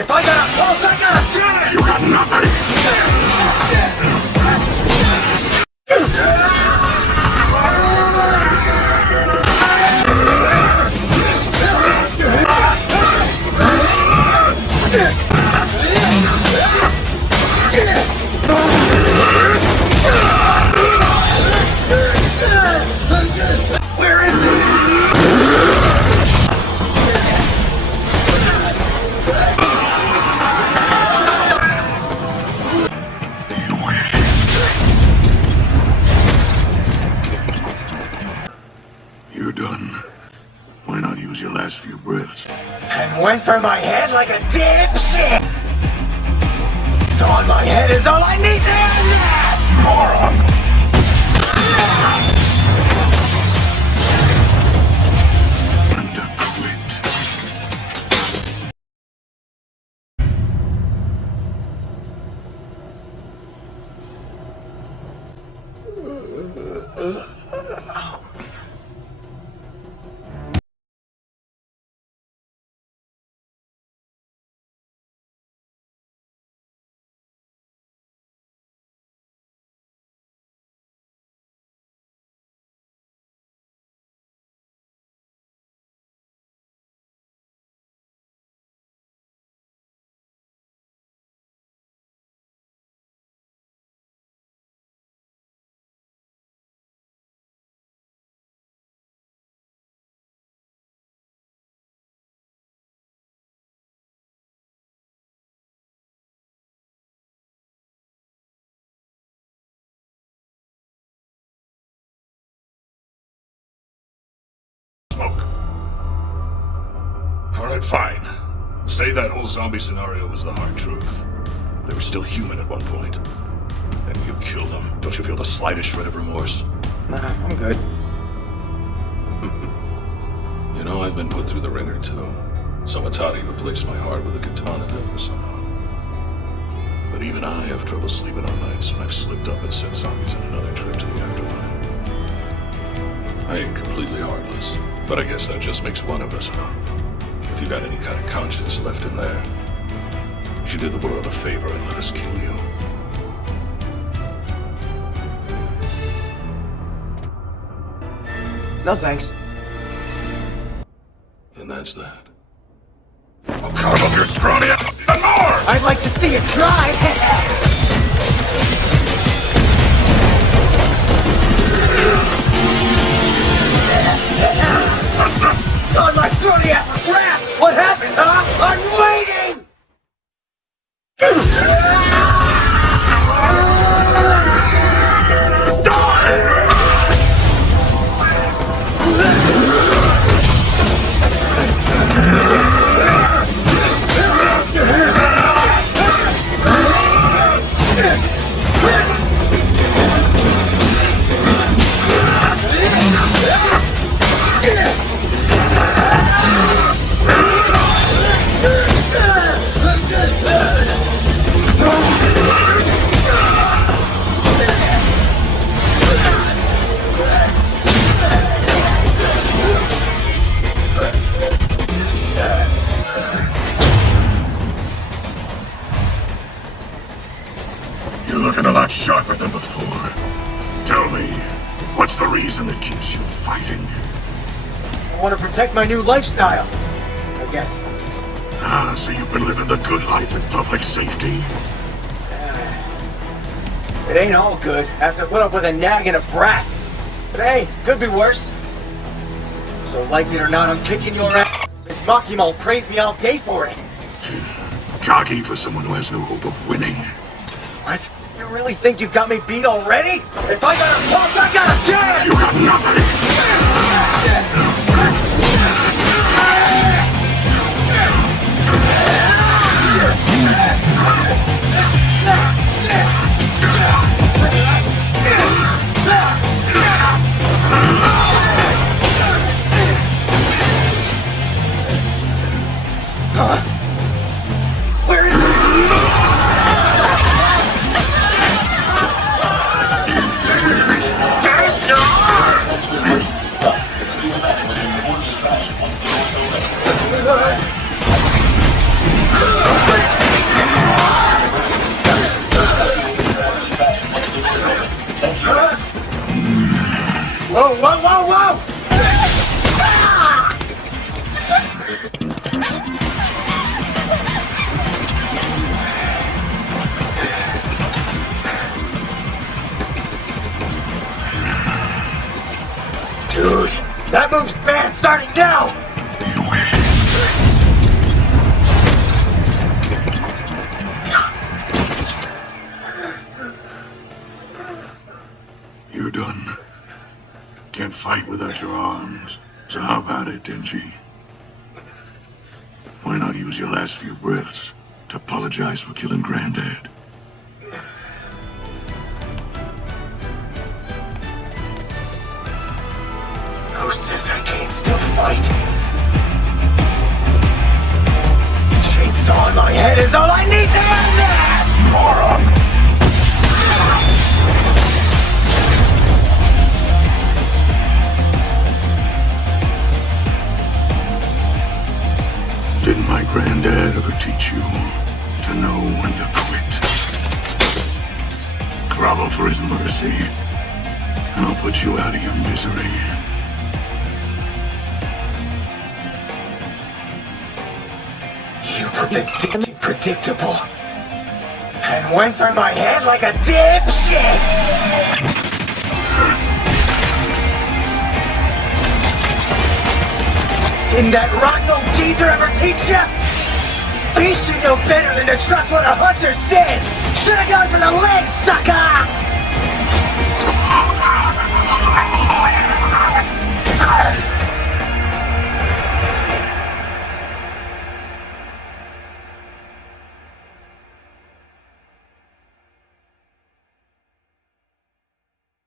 If I got a pulse, I got a chance! You got nothing! Where is it? You're done. Why not use your last few breaths? And went for my head like a dipshit! So on my head is all I need to end this! Moron! And to quit. Smoke. Alright, fine. Say that whole zombie scenario was the hard truth. They were still human at one point. And you killed them. Don't you feel the slightest shred of remorse? Nah, I'm good. You know, I've been put through the ringer too. Samatari replaced my heart with a Katana Devil somehow. But even I have trouble sleeping on nights when I've slipped up and sent zombies on another trip to the afterlife. I ain't completely heartless, but I guess that just makes one of us, huh? If you got any kind of conscience left in there, you should do the world a favor and let us kill you. No thanks. Then that's that. I'll carve up your scrawny ass and more! I'd like to see you try! God, my scrawny ass crap! What happened, huh? I'm waiting! You're looking a lot sharper than before. Tell me, what's the reason that keeps you fighting? I want to protect my new lifestyle, I guess. Ah, so you've been living the good life with public safety? It ain't all good. I have to put up with a nag and a brat. But hey, could be worse. So like it or not, I'm kicking your ass. Miss Makima will praise me all day for it. Cocky for someone who has no hope of winning. What? You really think you've got me beat already? If I got a pulse, I got a chance! You got nothing! Huh? Where is it? starting now! You wish. You're done. Can't fight without your arms. So how about it, Denji? Why not use your last few breaths to apologize for killing Granddad? Who says I can't still fight? The chainsaw in my head is all I need to end this! Moron! Didn't my granddad ever teach you to know when to quit? Grovel for his mercy, and I'll put you out of your misery. You put the dick in predictable and went for my head like a dipshit! Didn't that rotten old geezer ever teach ya? He should know better than to trust what a hunter says! Should've gone for the leg, sucker!